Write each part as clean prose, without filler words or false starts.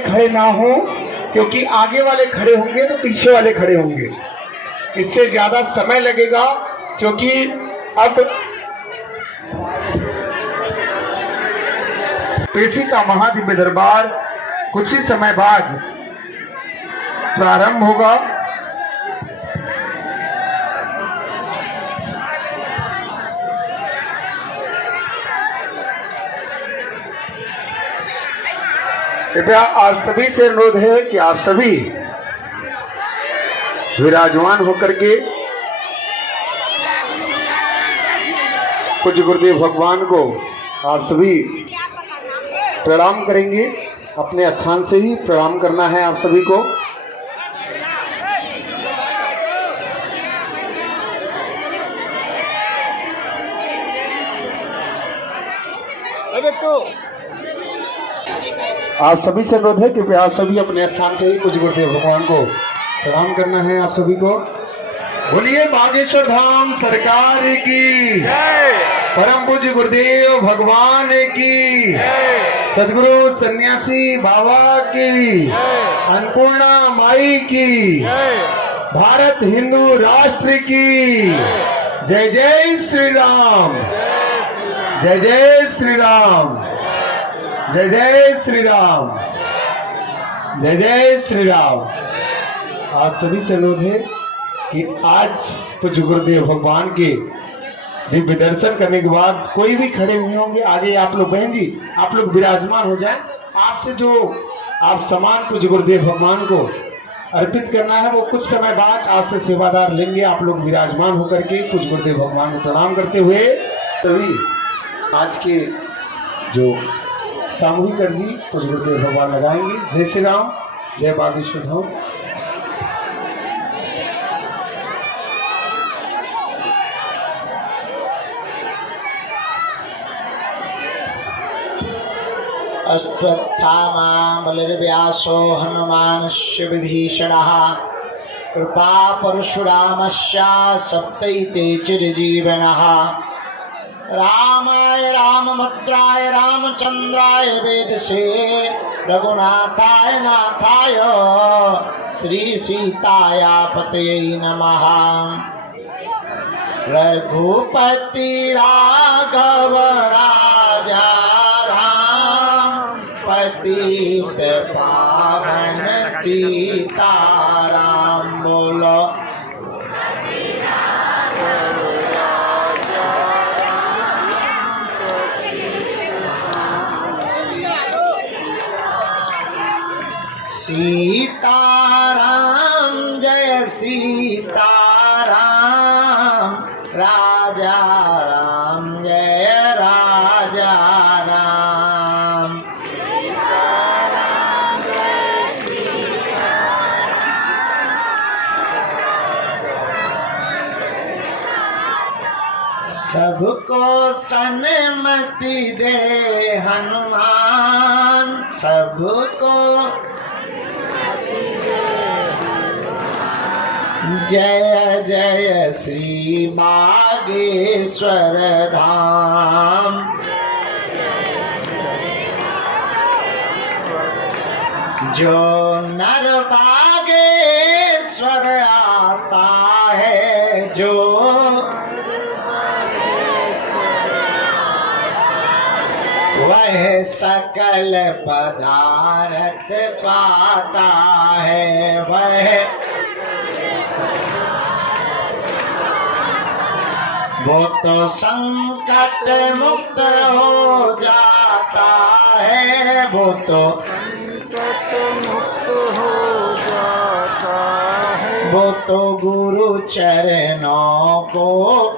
खड़े ना हो, क्योंकि आगे वाले खड़े होंगे तो पीछे वाले खड़े होंगे, इससे ज्यादा समय लगेगा। क्योंकि अब पेशी का महादिव्य दरबार कुछ ही समय बाद प्रारंभ होगा। कृपया आप सभी से अनुरोध है कि आप सभी विराजमान होकर के पूज्य गुरुदेव भगवान को आप सभी प्रणाम करेंगे। अपने स्थान से ही प्रणाम करना है आप सभी को। आप सभी से अनुरोध है कि आप सभी अपने स्थान से ही पूज्य गुरुदेव भगवान को प्रणाम करना है आप सभी को। बोलिए बागेश्वर धाम सरकार की, परम पूज्य गुरुदेव भगवान की, सदगुरु सन्यासी बाबा की, अन्नपूर्णा माई की, भारत हिंदू राष्ट्र की। जय जय श्री राम, जय जय श्री राम, जय जय श्री राम, जय जय श्री राम। आप सभी से अनुरोध है कि आज पूज्य गुरुदेव भगवान के दिव्य दर्शन करने के बाद कोई भी खड़े नहीं होंगे, आगे आप लोग बहन जी आप लोग विराजमान हो जाएं। आपसे जो आप सम्मान पूज्य गुरुदेव भगवान को अर्पित करना है वो कुछ समय बाद आपसे सेवादार लेंगे। आप लोग विराजमान होकर के पूज्य गुरुदेव भगवान को प्रणाम करते हुए सभी आज के जो सामूहिक अर्जी पूज्य गुरुदेव भगवान लगाएंगे। जय श्री राम, जय बागेश्वर धाम। अश्वत्थामा बलिर्व्यासो हनुमानस्य विभीषणः कृपा परशुरामस्य सप्तैते चिरजीवनः। रामाय रामभद्राय रामचंद्राय वेदसे रघुनाथाय नाथाय श्री सीताया पतये नमः। रघुपति राघव राजा पतित पावन सीताराम। बोलो सीताराम, जय सीताराम, राजा राम जय राजा राम। सबको सन्मति दे हनुमान, सबको जय जय श्री बागेश्वर धाम। जो नर बागेश्वर आता है, जो वह सकल पदार्थ पाता है, वह वो तो संकट मुक्त हो जाता है, वो तो संकट मुक्त हो जाता है। वो तो गुरु चरणों को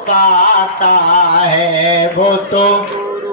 पाता है, वो तो गुरु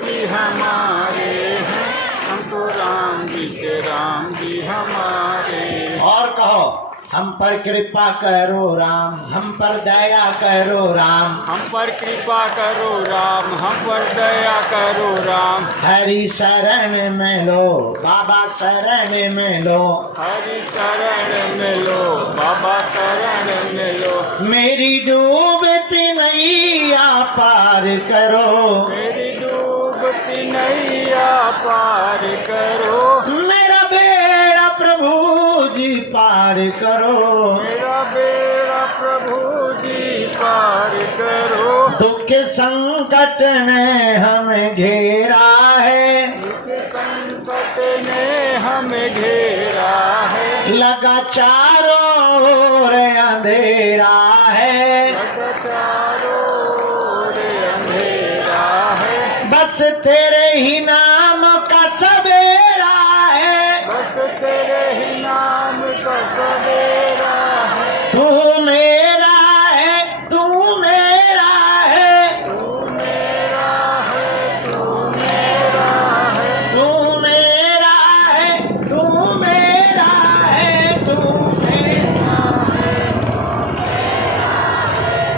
जी हमारे हैं, हम तो राम जी के राम जी हमारे। और कहो, हम पर कृपा करो राम, हम पर दया करो राम, हम पर कृपा करो राम, हम पर दया करो राम। हरि शरण में लो बाबा शरण में लो, हरि शरण में लो बाबा शरण में लो। मेरी डूबती नैया पार करो, मेरी डूबती नैया पार करो, मेरा बेड़ा प्रभु जी पार करो, मेरा बेड़ा प्रभु जी पार करो। दुख संकट ने हमें घेरा है, संकट ने हमें घेरा है, लगा चारों ओर अंधेरा है, चारों ओर अंधेरा है। बस तेरे ही नाम का सवेरा है, बस तेरे ही नाम का सवेरा है। तू मेरा है, तू मेरा है, तू मेरा है, तू मेरा है, तू मेरा है, तू मेरा है, तू मेरा है।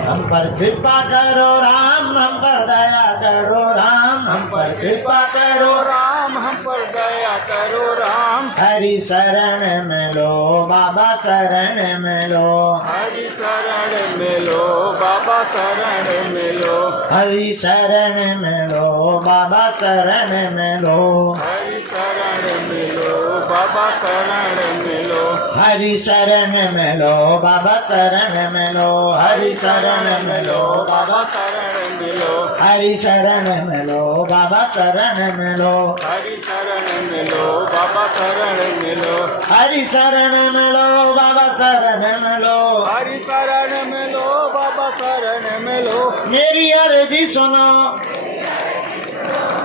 हम पर कृपा करो राम, हम पर दया करो राम, हम पर कृपा करो राम, हम पर दया करो राम। हरि शरण में लो बाबा शरण में लो, हरि शरण में लो बाबा शरण में लो, हरि शरण में लो बाबा शरण में लो, हरि शरण में लो बाबा शरण में लो, हरि शरण में लो बाबा शरण में लो, हरि शरण में लो बाबा, शरण में लो, हरि शरण में लो बाबा शरण में लो, हरि शरण में लो बाबा शरण में लो, हरि शरण में लो बाबा शरण में लो, हरि शरण में लो बाबा शरण में लो। मेरी अर्जी सुनो,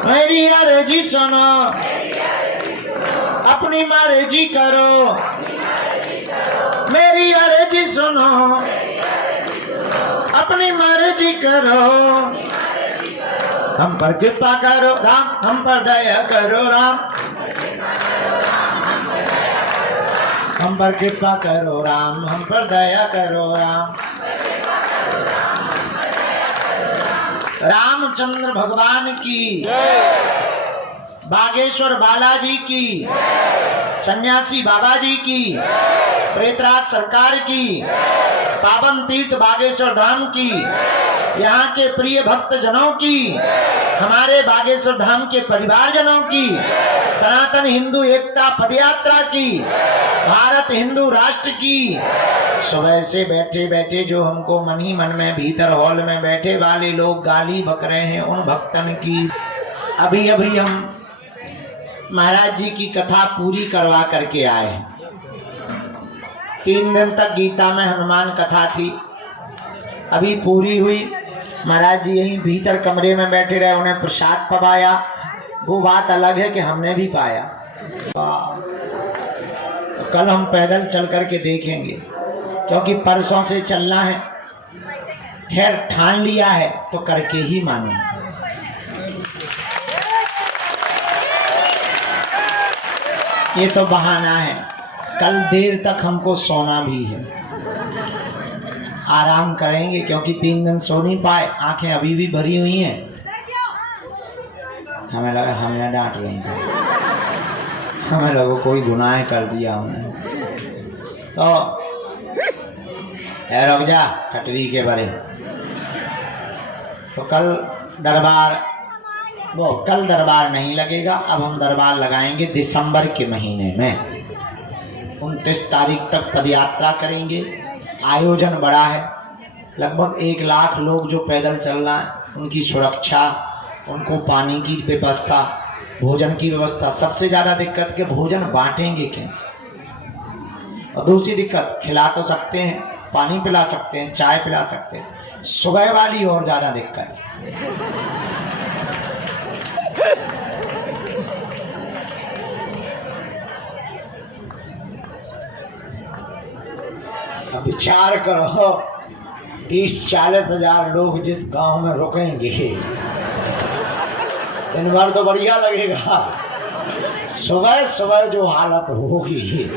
मेरी अर्जी सुनो, अपनी मर्जी करो, मेरी अर्जी सुनो, अपनी मर्जी करो, हम पर कृपा करो राम, हम पर दया करो राम, हम पर कृपा करो राम, हम पर दया करो राम। रामचंद्र भगवान की, बागेश्वर बालाजी की, सन्यासी बाबा जी की, प्रेतराज सरकार की, पावन तीर्थ बागेश्वर धाम की, यहाँ के प्रिय भक्त जनों की, हमारे बागेश्वर धाम के परिवार जनों की, सनातन हिंदू एकता पदयात्रा की, भारत हिंदू राष्ट्र की, सुबह से बैठे बैठे जो हमको मन ही मन में भीतर हॉल में बैठे वाले लोग गाली बक रहे हैं, उन भक्तन की। अभी अभी हम महाराज जी की कथा पूरी करवा करके आए हैं। 3 दिन तक गीता में हनुमान कथा थी, अभी पूरी हुई। महाराज जी यहीं भीतर कमरे में बैठे रहे, उन्हें प्रसाद पवाया, वो बात अलग है कि हमने भी पाया। तो कल हम पैदल चल करके देखेंगे, क्योंकि परसों से चलना है। खैर ठान लिया है तो करके ही मानेंगे। ये तो बहाना है, कल देर तक हमको सोना भी है, आराम करेंगे, क्योंकि 3 दिन सो नहीं पाए, आंखें अभी भी भरी हुई हैं। हमें लगा हमें डांट रही हैं, हमें लगा कोई गुनाह कर दिया हमने। तो रुक जा कटरी के बारे। तो कल दरबार नहीं लगेगा, अब हम दरबार लगाएंगे दिसंबर के महीने में। 29 तारीख तक पदयात्रा करेंगे। आयोजन बड़ा है, लगभग 1 लाख लोग जो पैदल चल रहा है, उनकी सुरक्षा, उनको पानी की व्यवस्था, भोजन की व्यवस्था। सबसे ज़्यादा दिक्कत कि भोजन बांटेंगे कैसे, और दूसरी दिक्कत खिला तो सकते हैं, पानी पिला सकते हैं, चाय पिला सकते हैं, सुबह वाली और ज़्यादा दिक्कत। अब विचार करो 30-40 हजार लोग जिस गांव में रुकेंगे, दिन भर तो बढ़िया लगेगा, सुबह सुबह जो हालत होगी।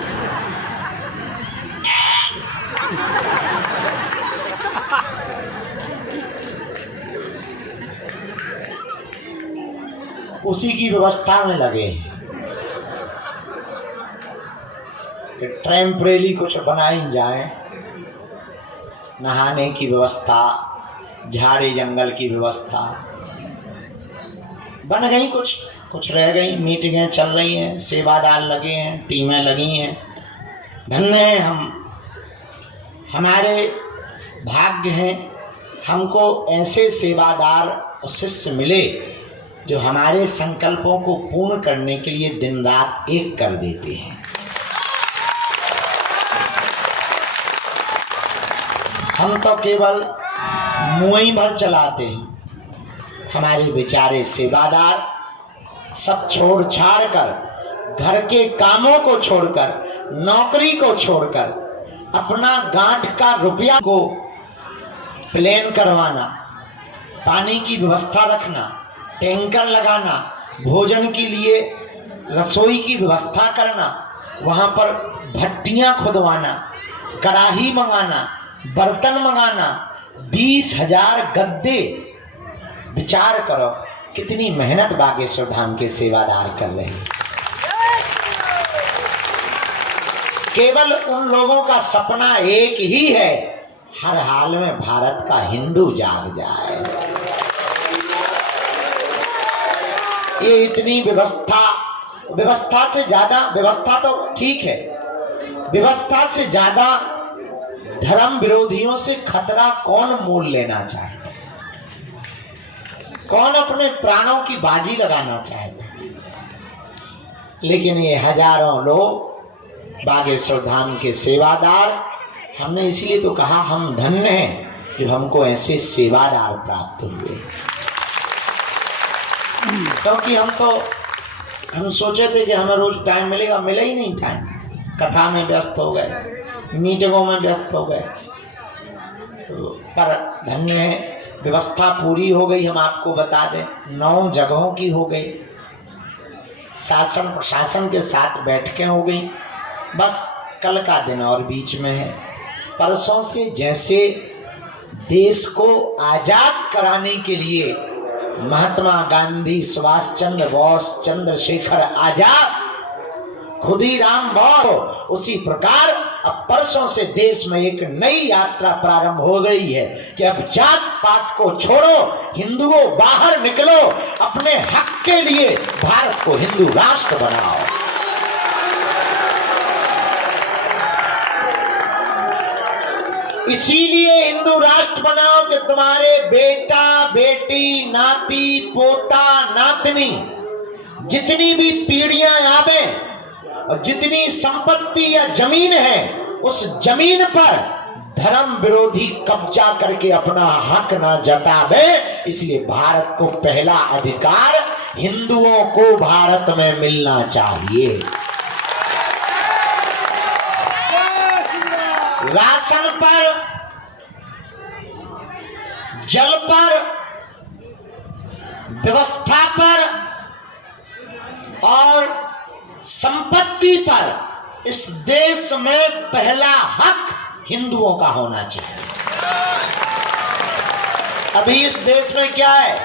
उसी की व्यवस्था में लगे कि टेम्परेरी कुछ बनाई जाए, नहाने की व्यवस्था, झाड़ी जंगल की व्यवस्था बन गई, कुछ रह गई, मीटिंगें चल रही हैं, सेवादार लगे हैं, टीमें लगी हैं। धन्य हैं हम, हमारे भाग्य हैं, हमको ऐसे सेवादार और शिष्य मिले जो हमारे संकल्पों को पूर्ण करने के लिए दिन रात एक कर देते हैं। हम तो केवल मुंह भर चलाते हैं। हमारे बेचारे सेवादार सब छोड़ छाड़ कर, घर के कामों को छोड़कर, नौकरी को छोड़कर, अपना गांठ का रुपया को प्लेन करवाना, पानी की व्यवस्था रखना, टैंकर लगाना, भोजन के लिए रसोई की व्यवस्था करना, वहाँ पर भट्टियाँ खुदवाना, कड़ाही मंगाना, बर्तन मंगाना, 20,000 गद्दे। विचार करो कितनी मेहनत बागेश्वर धाम के सेवादार कर रहे हैं। केवल उन लोगों का सपना एक ही है, हर हाल में भारत का हिंदू जाग जाए। ये इतनी व्यवस्था से ज्यादा, व्यवस्था तो ठीक है, व्यवस्था से ज्यादा धर्म विरोधियों से खतरा कौन मोल लेना चाहेगा? कौन अपने प्राणों की बाजी लगाना चाहेगा? लेकिन ये हजारों लोग बागेश्वर धाम के सेवादार, हमने इसलिए तो कहा हम धन्य हैं जो हमको ऐसे सेवादार प्राप्त हुए। क्योंकि हम सोचे थे कि हमें रोज टाइम मिलेगा, मिला ही नहीं टाइम। कथा में व्यस्त हो गए, मीटिंगों में व्यस्त हो गए, पर धन्य है व्यवस्था पूरी हो गई। हम आपको बता दें 9 जगहों की हो गई, शासन प्रशासन के साथ बैठकें हो गई। बस कल का दिन और बीच में है। परसों से जैसे देश को आजाद कराने के लिए महात्मा गांधी, सुभाष चंद्र बोस, चंद्रशेखर आजाद, खुदीराम बोस, उसी प्रकार अब परसों से देश में एक नई यात्रा प्रारंभ हो गई है कि अब जात पात को छोड़ो, हिंदुओं बाहर निकलो, अपने हक के लिए भारत को हिंदू राष्ट्र बनाओ। इसीलिए हिंदू राष्ट्र बनाओ कि तुम्हारे बेटा बेटी, नाती पोता, नातनी, जितनी भी पीढ़ियां आवे और जितनी संपत्ति या जमीन है, उस जमीन पर धर्म विरोधी कब्जा करके अपना हक ना जतावे। इसलिए भारत को पहला अधिकार हिंदुओं को भारत में मिलना चाहिए। राशन पर, जल पर, व्यवस्था पर और संपत्ति पर इस देश में पहला हक हिंदुओं का होना चाहिए। अभी इस देश में क्या है,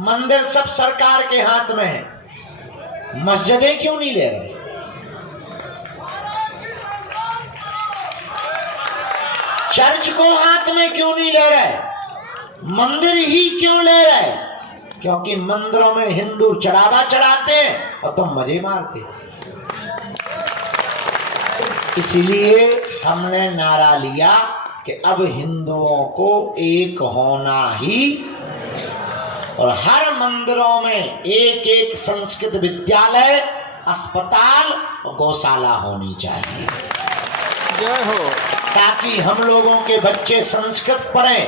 मंदिर सब सरकार के हाथ में है, मस्जिदें क्यों नहीं ले रहे? चर्च को हाथ में क्यों नहीं ले रहे? मंदिर ही क्यों ले रहे? क्योंकि मंदिरों में हिंदू चढ़ावा चढ़ाते हैं और तुम मजे मारते। इसीलिए हमने नारा लिया कि अब हिंदुओं को एक होना ही, और हर मंदिरों में एक एक संस्कृत विद्यालय, अस्पताल और गौशाला होनी चाहिए। जय हो। ताकि हम लोगों के बच्चे संस्कृत पढ़ें,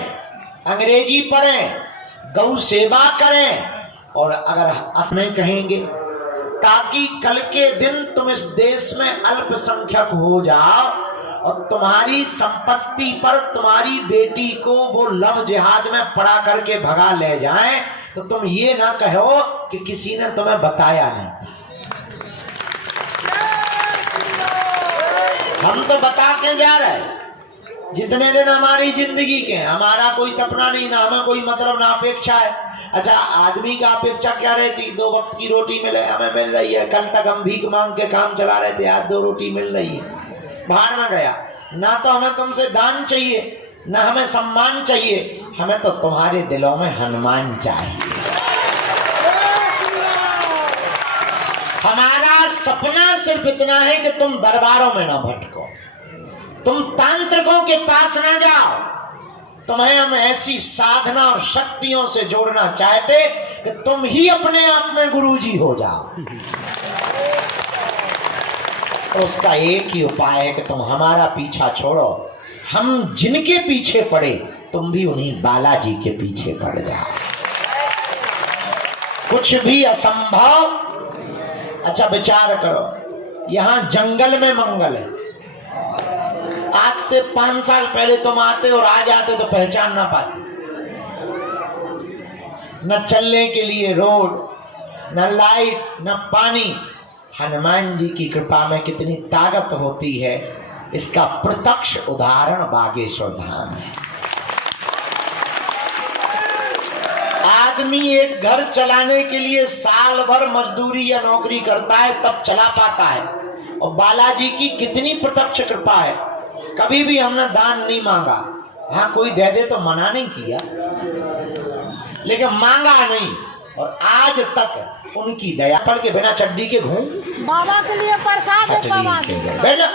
अंग्रेजी पढ़ें, गौ सेवा करें, और अगर असमें कहेंगे, ताकि कल के दिन तुम इस देश में अल्पसंख्यक हो जाओ और तुम्हारी संपत्ति पर तुम्हारी बेटी को वो लव जिहाद में पड़ा करके भगा ले जाएं, तो तुम ये ना कहो कि किसी ने तुम्हें बताया नहीं। हम तो बता के जा रहे हैं। जितने दिन हमारी जिंदगी के, हमारा कोई सपना नहीं, ना हमें कोई मतलब, ना अपेक्षा है। अच्छा, आदमी का अपेक्षा क्या रहती? 2 वक्त की रोटी मिले, हमें मिल रही है। कल तक हम भीख मांग के काम चला रहे थे, आज 2 रोटी मिल रही है। बाहर में गया ना, तो हमें तुमसे दान चाहिए, ना हमें सम्मान चाहिए, हमें तो तुम्हारे दिलों में हनुमान चाहिए। हमारा सपना सिर्फ इतना है कि तुम दरबारों में ना भटको, तुम तांत्रिकों के पास ना जाओ। तुम्हें हम ऐसी साधना और शक्तियों से जोड़ना चाहते कि तुम ही अपने आप में गुरुजी हो जाओ। तो उसका एक ही उपाय है कि तुम हमारा पीछा छोड़ो। हम जिनके पीछे पड़े, तुम भी उन्हीं बालाजी के पीछे पड़ जाओ। कुछ भी असंभव। अच्छा, विचार करो, यहां जंगल में मंगल है। आज से 5 साल पहले तुम आते और आ जाते तो पहचान ना पाते। न चलने के लिए रोड, न लाइट, न पानी। हनुमान जी की कृपा में कितनी ताकत होती है, इसका प्रत्यक्ष उदाहरण बागेश्वर धाम है। आदमी एक घर चलाने के लिए साल भर मजदूरी या नौकरी करता है, तब चला पाता है। और बालाजी की कितनी प्रत्यक्ष कृपा है। कभी भी हमने दान नहीं मांगा। हाँ, कोई दे दे तो मना नहीं किया, लेकिन मांगा नहीं। और आज तक उनकी दया पड़ के बिना चड्डी के घूम बाबा के लिए प्रसाद बेटा।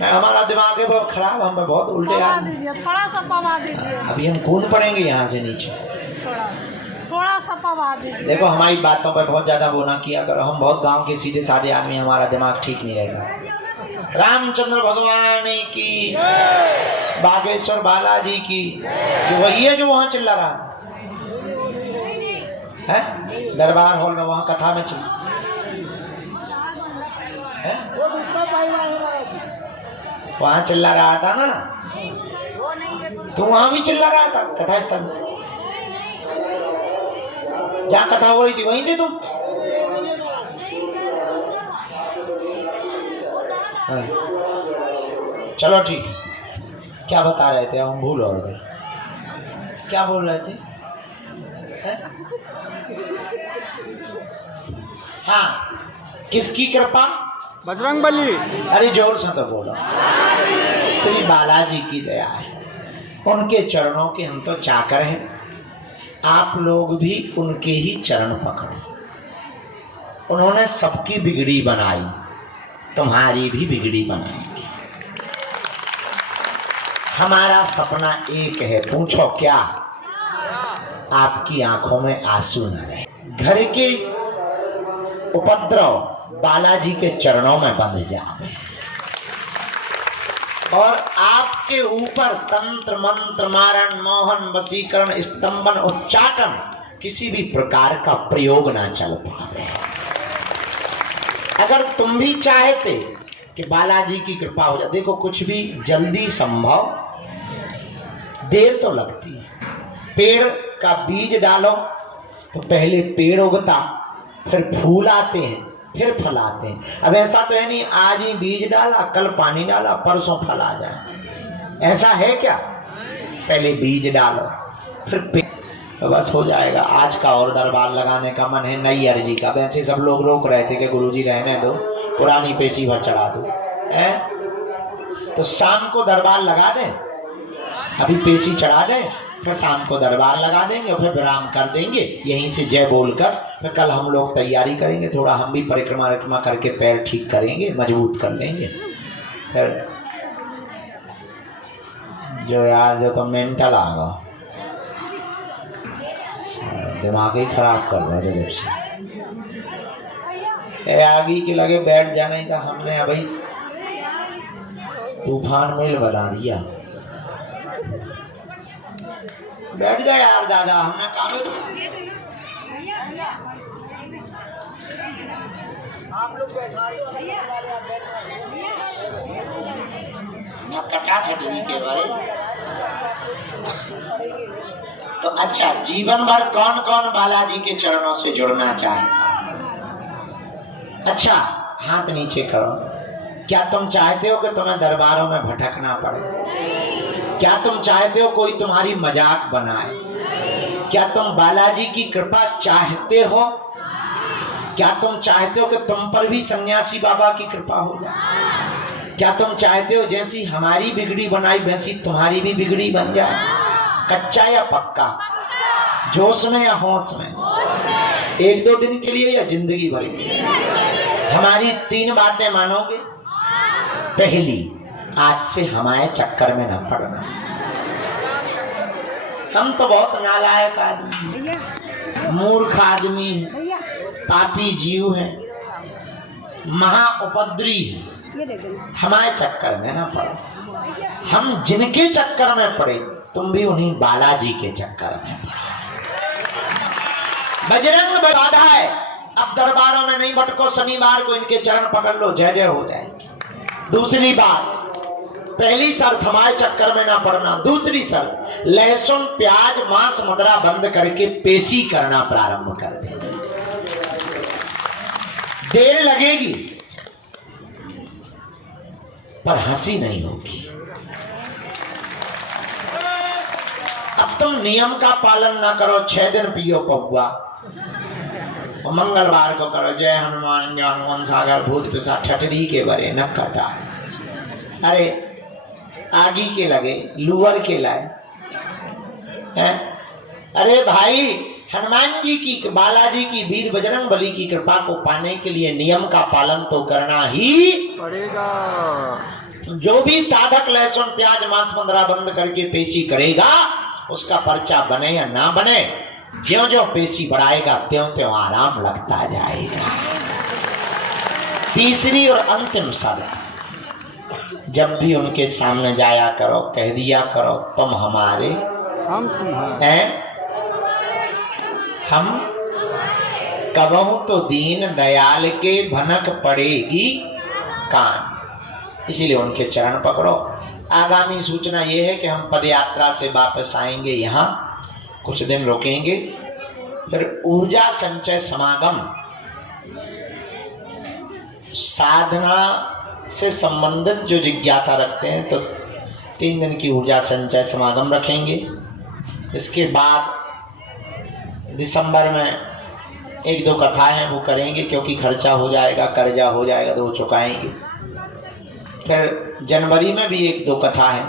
मैं, हमारा दिमाग है बहुत खराब, हम बहुत उल्टे दीजिए, थोड़ा सा पवा दीजिए। अभी हम कूद पड़ेंगे यहाँ से नीचे। थोड़ा सा पवा दीजिए। देखो, हमारी बातों पर बहुत ज्यादा वो ना किया करो। हम बहुत गांव के सीधे साधे आदमी, हमारा दिमाग ठीक नहीं रहता। रामचंद्र भगवान की, बागेश्वर बालाजी की। जो वही है जो वहां चिल्ला रहा है दरबार हॉल में, वहां कथा में चिल्ला है, वहां चिल्ला रहा था ना। तू वहां भी चिल्ला रहा था कथा स्थल में, जहां कथा हो रही थी वहीं थे तुम। चलो ठीक है, क्या बता रहे थे? हम भूल हो गए, क्या बोल रहे थे? हाँ, किसकी कृपा? बजरंगबली। अरे जोर से तो बोलो। श्री बालाजी की दया है, उनके चरणों के हम तो चाकर हैं। आप लोग भी उनके ही चरण पकड़ो। उन्होंने सबकी बिगड़ी बनाई, तुम्हारी भी बिगड़ी बनाएंगे। हमारा सपना एक है, पूछो क्या? आपकी आंखों में आंसू न रहे, घर के उपद्रव बालाजी के चरणों में बंध जाए, और आपके ऊपर तंत्र मंत्र मारण मोहन वशीकरण स्तंभन उच्चाटन किसी भी प्रकार का प्रयोग ना चल पाए। अगर तुम भी चाहते कि बालाजी की कृपा हो जाए, देखो कुछ भी जल्दी संभव, देर तो लगती है। पेड़ का बीज डालो तो पहले पेड़ उगता, फिर फूल आते हैं, फिर फल आते हैं। अब ऐसा तो है नहीं आज ही बीज डाला, कल पानी डाला, परसों फल आ जाए, ऐसा है क्या? पहले बीज डालो फिर पेड़, तो बस हो जाएगा। आज का और दरबार लगाने का मन है, नई अर्जी का। वैसे सब लोग रोक रहे थे कि गुरुजी रहने दो, पुरानी पेशी भर चढ़ा दो, तो शाम को दरबार लगा दें, अभी पेशी चढ़ा दें, फिर शाम को दरबार लगा देंगे, फिर विराम कर देंगे यहीं से जय बोलकर। फिर कल हम लोग तैयारी करेंगे, थोड़ा हम भी परिक्रमा करके पैर ठीक करेंगे, मजबूत कर लेंगे। फिर जो यार जो तो मेंटल आ गया, दिमाग ही खराब कर रहा है जब से आगे के लगे बैठ जाने का। हमने अभी तूफान मेल बना दिया। बैठ जा यार दादा, हमने कहा कटा ढूंढी के बारे। तो अच्छा, जीवन भर कौन कौन बालाजी के चरणों से जुड़ना चाहता? अच्छा, हाथ नीचे करो। क्या तुम चाहते हो कि तुम्हें दरबारों में भटकना पड़े? क्या तुम चाहते हो कोई तुम्हारी मजाक बनाए? क्या तुम बालाजी की कृपा चाहते हो? क्या तुम चाहते हो कि तुम पर भी सन्यासी बाबा की कृपा हो जाए? क्या तुम चाहते हो जैसी हमारी बिगड़ी बनाई वैसी तुम्हारी भी बिगड़ी बन जाए? कच्चा या पक्का? जोश में या होश में? एक दो दिन के लिए या जिंदगी भर के लिए? हमारी 3 बातें मानोगे? पहली, आज से हमारे चक्कर में न पड़ना। हम तो बहुत नालायक आदमी, मूर्ख आदमी है, पापी जीव है, महा उपद्री है, हमारे चक्कर में न पड़ो। हम जिनके चक्कर में पड़े, तुम भी उन्हीं बालाजी के चक्कर में। बजरंग बाधा है, अब दरबारों में नहीं भटको, शनिवार को इनके चरण पकड़ लो, जय जय हो जाएगी। दूसरी बात, पहली शर्त हमारे चक्कर में ना पड़ना। दूसरी शर्त, लहसुन प्याज मांस मदिरा बंद करके पेशी करना प्रारंभ कर दे। देर लगेगी पर हंसी नहीं होगी। अब तुम नियम का पालन ना करो, 6 दिन पियो पौवा, मंगलवार को करो जय हनुमान जय हनुमान सागर भूत पिसा ठटरी के बरे न कटा। अरे आगी के लगे लुअर के लाए हैं? अरे भाई, हनुमान जी की, बालाजी की, वीर बजरंग बली की कृपा को पाने के लिए नियम का पालन तो करना ही पड़ेगा। जो भी साधक लहसुन प्याज मांस मदिरा बंद करके पेशी करेगा, उसका पर्चा बने या ना बने, ज्यों ज्यों पेशी बढ़ाएगा त्यों त्यों आराम लगता जाएगा। तीसरी और अंतिम शर्त, जब भी उनके सामने जाया करो, कह दिया करो तुम हमारे, हम तुम्हारे हैं। हम कबहू तो दीन दयाल के भनक पड़ेगी कान। इसीलिए उनके चरण पकड़ो। आगामी सूचना ये है कि हम पदयात्रा से वापस आएंगे, यहाँ कुछ दिन रुकेंगे, फिर ऊर्जा संचय समागम, साधना से संबंधित जो जिज्ञासा रखते हैं तो 3 दिन की ऊर्जा संचय समागम रखेंगे। इसके बाद दिसंबर में 1-2 कथाएं हैं वो करेंगे, क्योंकि खर्चा हो जाएगा, कर्जा हो जाएगा तो वो चुकाएंगे। फिर जनवरी में भी 1-2 कथा है।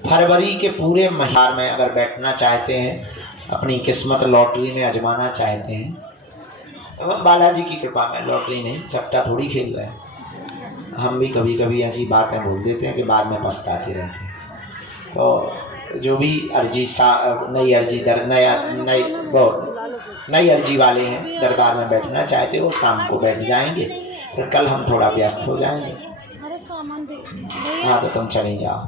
फरवरी के पूरे महीने में अगर बैठना चाहते हैं, अपनी किस्मत लॉटरी में आजमाना चाहते हैं, बालाजी की कृपा में, लॉटरी नहीं, चपटा थोड़ी खेल रहे हैं। हम भी कभी कभी ऐसी बातें बोल देते हैं कि बाद में पछताते रहते हैं। तो जो भी अर्जी नई अर्जी वाले हैं, दरबार में बैठना चाहते हो, शाम को बैठ जाएंगे, फिर कल हम थोड़ा व्यस्त हो जाएंगे। हाँ तो तुम चले जाओ,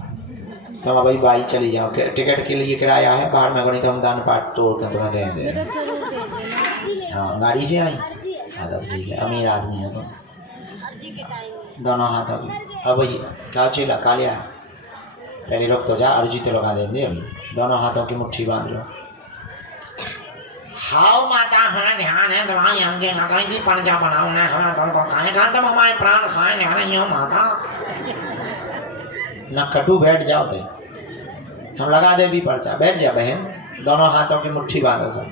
तुम अभी भाई चली जाओ। टिकट के लिए किराया है, बाहर में गणित हम दान पाठ तोड़ कर तुम्हें दे दें। हाँ, गाड़ी से आई? हाँ तो ठीक है, अमीर आदमी है तो दोनों हाथ। अब भैया क्या चला कालिया, पहले रुक तो जा, अर्जी तो लगा देंगे। अभी दोनों हाथों की मुट्ठी बांध लो। हाउ माता, हमें ध्यान है, दवाई हमके लगाएंगी, पंजा बनाना है, हमें तुमको खाएगा, तुम हमारे प्राण खाए नहीं हो माता। न कटू, बैठ जाओ दे, हम लगा दे भी पर्चा। बैठ जा बहन, दोनों हाथों की मुट्ठी बांधो सब।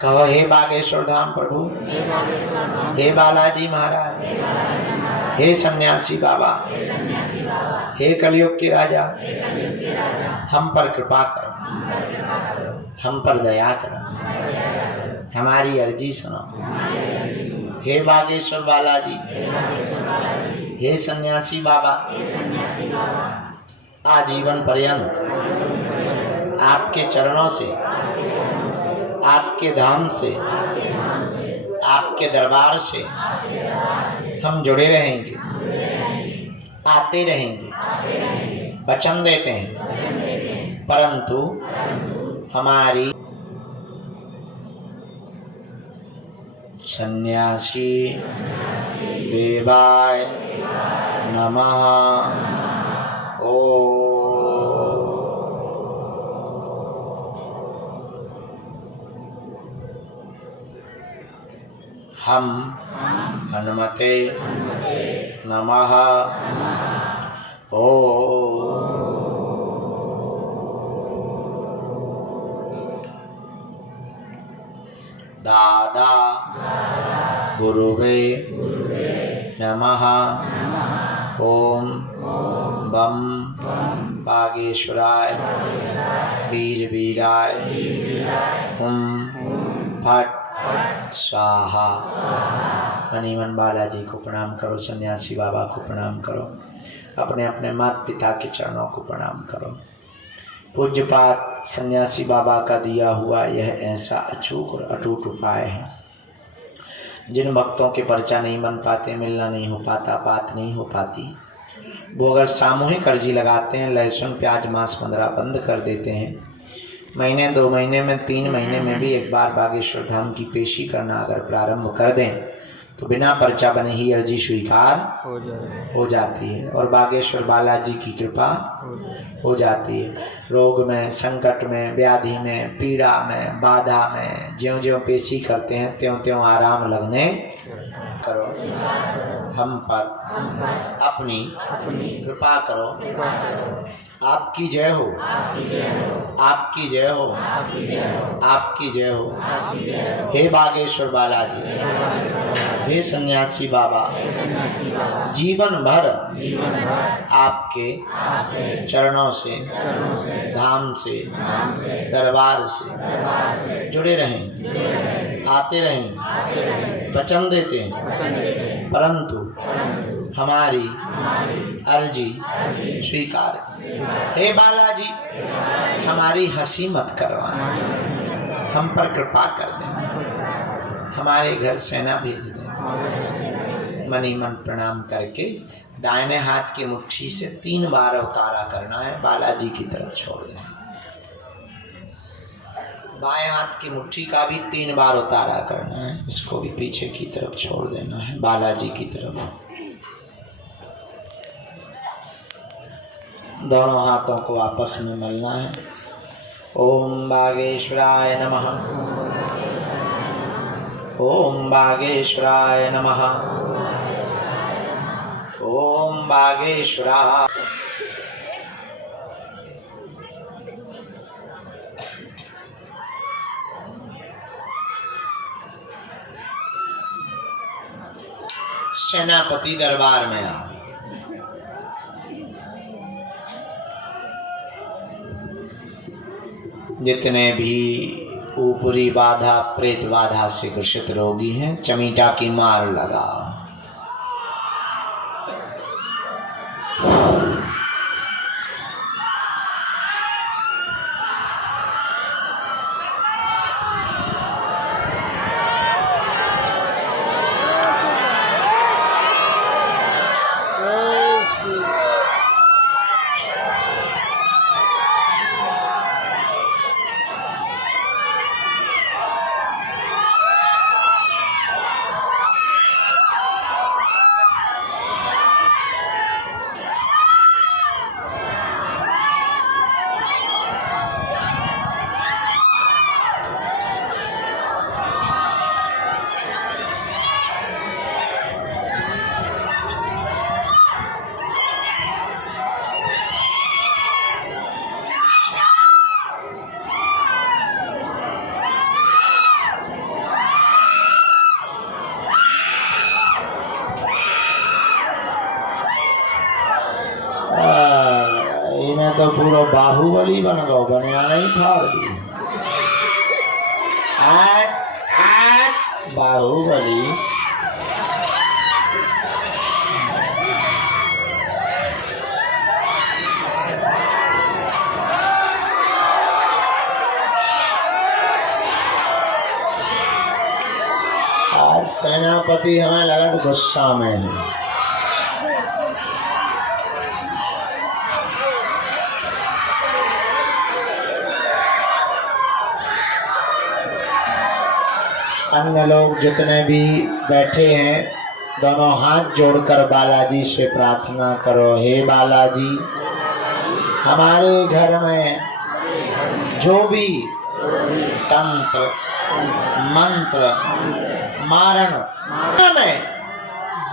कहो हे बागेश्वर धाम प्रभु, हे बालाजी महाराज, हे सन्यासी बाबा, हे कलयुग के राजा, हम पर कृपा करो, हम पर दया करो, हमारी अर्जी सुनो। हे बागेश्वर बालाजी, हे सन्यासी बाबा, आजीवन पर्यंत आपके चरणों से, आपके धाम से, आपके दरबार से हम जुड़े रहेंगे, आते रहेंगे, वचन देते हैं। परंतु हमारी सन्यासी देवाय नमः। ओम। हम हनुमते नमः। ओम। दादा गुरुवे नमः। ओम बम बागेश्वराय वीर वीराय हुम फट स्वाहा। मणिमन बालाजी को प्रणाम करो, सन्यासी बाबा को प्रणाम करो, अपने अपने माता पिता के चरणों को प्रणाम करो। पूज्यपात सन्यासी बाबा का दिया हुआ यह ऐसा अचूक और अटूट उपाय है। जिन भक्तों के पर्चा नहीं बन पाते, मिलना नहीं हो पाता, बात नहीं हो पाती, वो अगर सामूहिक अर्जी लगाते हैं, लहसुन प्याज मांस मंद्रा बंद कर देते हैं, महीने 2 महीने में 3 महीने में भी एक बार बागेश्वर धाम की पेशी करना अगर प्रारंभ कर दें तो बिना पर्चा बने ही अर्जी स्वीकार हो जाती है और बागेश्वर बालाजी की कृपा हो जाती है। रोग में, संकट में, व्याधि में, पीड़ा में, बाधा में ज्यों ज्यों पेशी करते हैं त्यों त्यों आराम लगने करो। हम पर अपनी कृपा करो। आपकी जय हो, आपकी जय हो, आपकी जय हो। हे बागेश्वर बालाजी, हे सन्यासी बाबा, जीवन भर आपके चरणों से, धाम से, दरबार से जुड़े रहें, आते रहें, वचन देते हैं, परंतु हमारी अर्जी स्वीकार। हे बालाजी, हमारी हंसी मत करवाना, हम पर कृपा कर दें, हमारे घर सेना भेज दें। मनी मन प्रणाम करके दाहिने हाथ की मुट्ठी से 3 बार अवतारा करना है, बालाजी की तरफ छोड़ देना। बाएं हाथ की मुट्ठी का भी 3 बार उतारा करना है, इसको भी पीछे की तरफ छोड़ देना है, बालाजी की तरफ। दोनों हाथों को आपस में मलना है। ओम बागेश्वराय नमः, ओम बागेश्वराय नमः, ओम बागेश्वराय। सेनापति दरबार में आ। जितने भी ऊपरी बाधा, प्रेत बाधा से ग्रसित रोगी हैं, चमीटा की मार लगाओ। तो पूरा बाहुबली बन गो, बनिया नहीं फाड़ दी। बाहुबली आज सेनापति हमें लगा तो गुस्सा में है। अन्य लोग जितने भी बैठे हैं दोनों हाथ जोड़कर बालाजी से प्रार्थना करो। हे बालाजी, हमारे घर में जो भी तंत्र मंत्र मारण में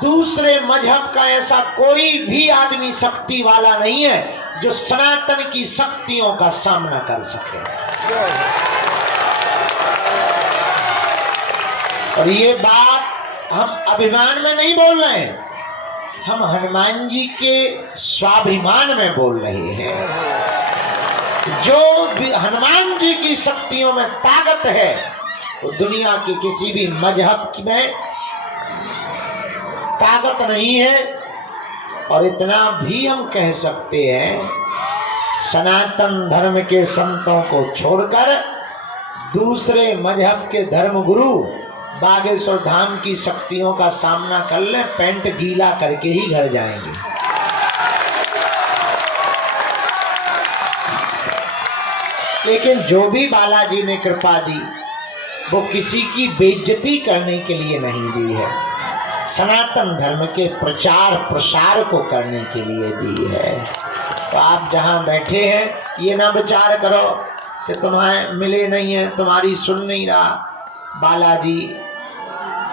दूसरे मजहब का ऐसा कोई भी आदमी शक्ति वाला नहीं है जो सनातन की शक्तियों का सामना कर सके। और ये बात हम अभिमान में नहीं बोल रहे हैं, हम हनुमान जी के स्वाभिमान में बोल रहे हैं। जो भी हनुमान जी की शक्तियों में ताकत है वो दुनिया के किसी भी मजहब में ताकत नहीं है। और इतना भी हम कह सकते हैं, सनातन धर्म के संतों को छोड़कर दूसरे मजहब के धर्मगुरु बागेश्वर धाम की शक्तियों का सामना कर ले, पैंट गीला करके ही घर जाएंगे। लेकिन जो भी बालाजी ने कृपा दी वो किसी की बेइज्जती करने के लिए नहीं दी है, सनातन धर्म के प्रचार प्रसार को करने के लिए दी है। तो आप जहां बैठे हैं ये ना विचार करो कि तुम्हें मिले नहीं है, तुम्हारी सुन नहीं रहा। बालाजी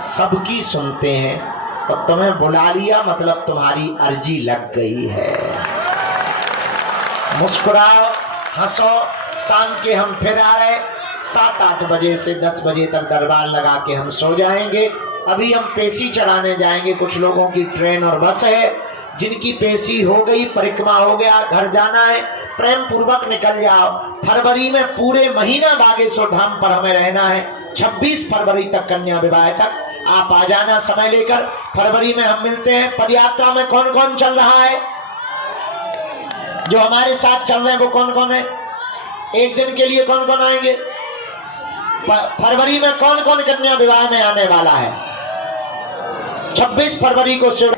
सबकी सुनते हैं, तो तुम्हें बुला लिया मतलब तुम्हारी अर्जी लग गई है। मुस्कुराओ, हंसो। शाम के हम फिर आ रहे, 7-8 बजे से 10 बजे तक दरबार लगा के हम सो जाएंगे। अभी हम पेशी चढ़ाने जाएंगे। कुछ लोगों की ट्रेन और बस है, जिनकी पेशी हो गई, परिक्रमा हो गया, घर जाना है, प्रेम पूर्वक निकल जाओ। फरवरी में पूरे महीना बागेश्वर धाम पर हमें रहना है, 26 फरवरी तक, कन्या विवाह तक। आप आ जाना समय लेकर। फरवरी में हम मिलते हैं। पदयात्रा में कौन कौन चल रहा है? जो हमारे साथ चल रहे हैं वो कौन कौन है? एक दिन के लिए कौन कौन आएंगे? फरवरी में कौन कौन कन्या विवाह में आने वाला है? 26 फरवरी को शिव